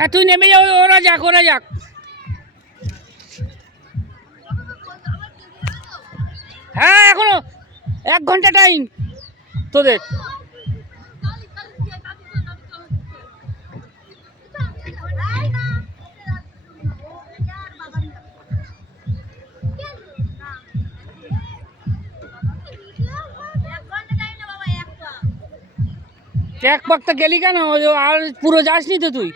হ্যাঁ তুই নেমে যাও, ওরা যাক ওরা যাক। হ্যাঁ এখনো 1 ঘন্টা টাইম তোদের। এক পাক তো গেলি কেন, আর পুরো যাসনি তো তুই?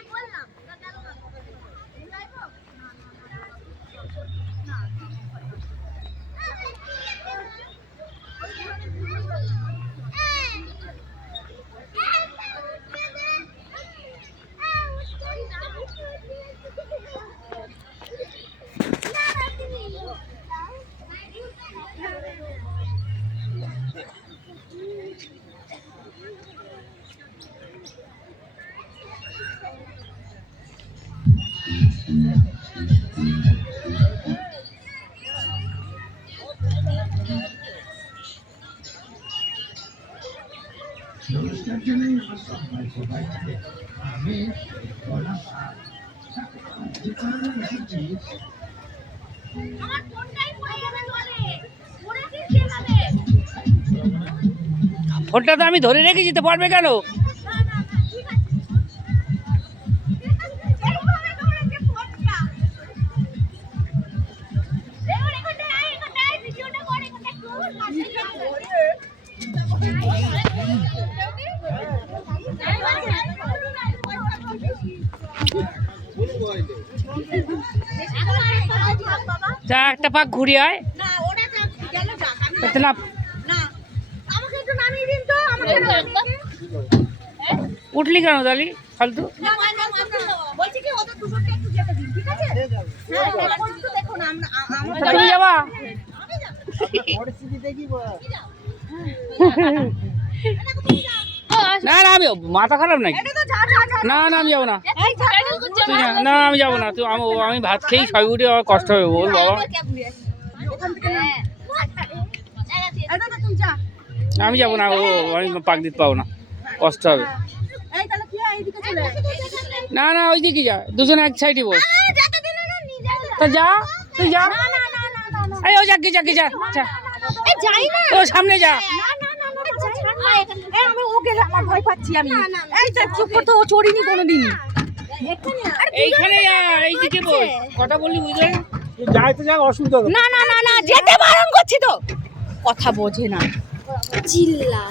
ফোনটা তো আমি ধরে রেখেছি, তো পারবে কেন? যা একটা পাক ঘুরিয়ে আয় না। উঠলি কেন দালি ফালতু? তুমি যাবা? না না আমি মাথা খারাপ নাকি? না না আমি যাবো না, না আমি যাবো না। তুই আমি ভাত খেয়েই সবাই উঠে আমার কষ্ট হবে, বল বাবা। আমি যাবো না, আমি পাক দিতে পাবো না, কষ্ট হবে। না না ওই দিকে যা, দুজনে এক সাইডে বস। তা যা, তুই যা। এই ও যাকে যাকে যা, ও সামনে যা। এইখানে এই দিকে বস, কথা বললি বুঝলে? যাইতে যাক অসুবিধা না না না না, যেতে বারণ করছি তো, কথা বোঝে না, চিল্লা।